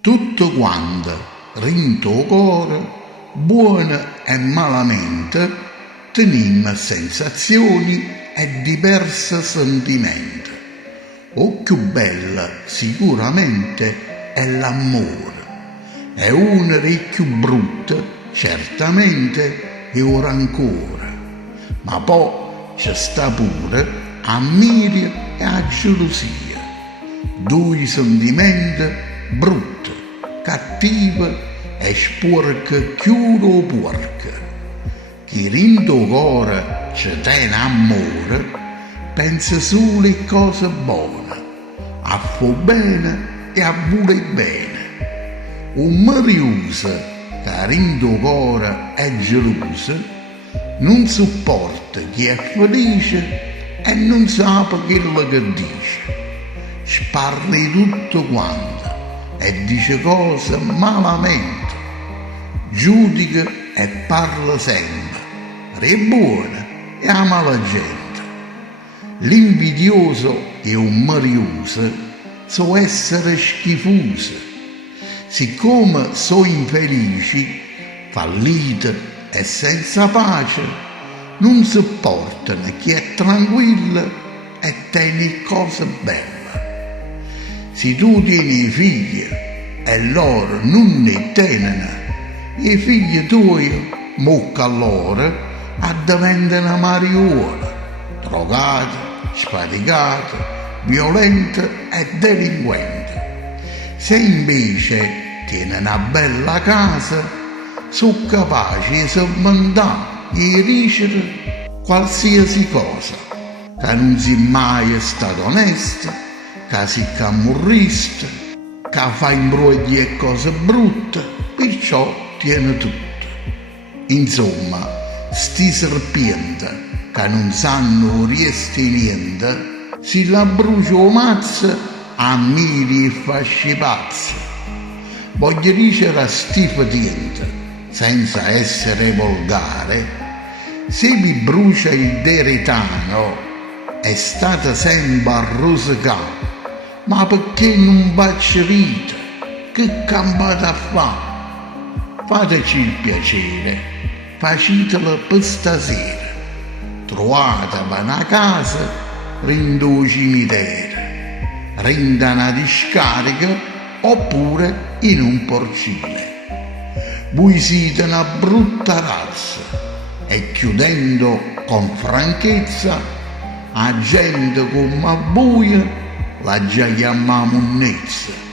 Tutto quanto rinto cuore, buono e malamente, tenim sensazioni e diversi sentimenti. O più bella sicuramente è l'amore, e una dei più brutte certamente è il rancore, ma poi c'è sta pure ammiria e a gelosia, due sentimenti brutti, cattivi e sporche chiudo porche. Chi rindo cuore ci tiene amore, pensa solo a cose buone, a fa bene e a vuole bene. Un mariuso che rindo cuore è geloso, non sopporta chi è felice e non sa quello che dice. Sparli tutto quanto e dice cose malamente, giudica e parla sempre, è buona e ama la gente. L'invidioso e un marioso so essere schifosi, siccome so infelici, fallite e senza pace, non sopportano chi è tranquillo e tiene cose belle. Se tu tieni figli e loro non ne tengono, i figli tuoi, mucca loro, diventano mariuole, drogati, sfaticati, violenti e delinquenti. Se invece tieni una bella casa, sono capaci di sovventare e ricevere qualsiasi cosa, che non si mai stato onesto, che si camurrista, che fa imbrogli e cose brutte, perciò tiene tutto. Insomma, sti serpienti che non sanno riesti niente, si la brucio mazza a miri e fasci pazzi. Voglio dicere a sti fetienti, senza essere volgare, se vi brucia il deretano è stata sempre a rosicare, ma perché non faccia vita? Che campate a fare? Fateci il piacere, facitelo per stasera. Trovatemi una casa, rindo un cimitero, rinda una discarica oppure in un porcile. Voi siete una brutta razza e chiudendo con franchezza, a gente come voi la già chiamiamo monnezza.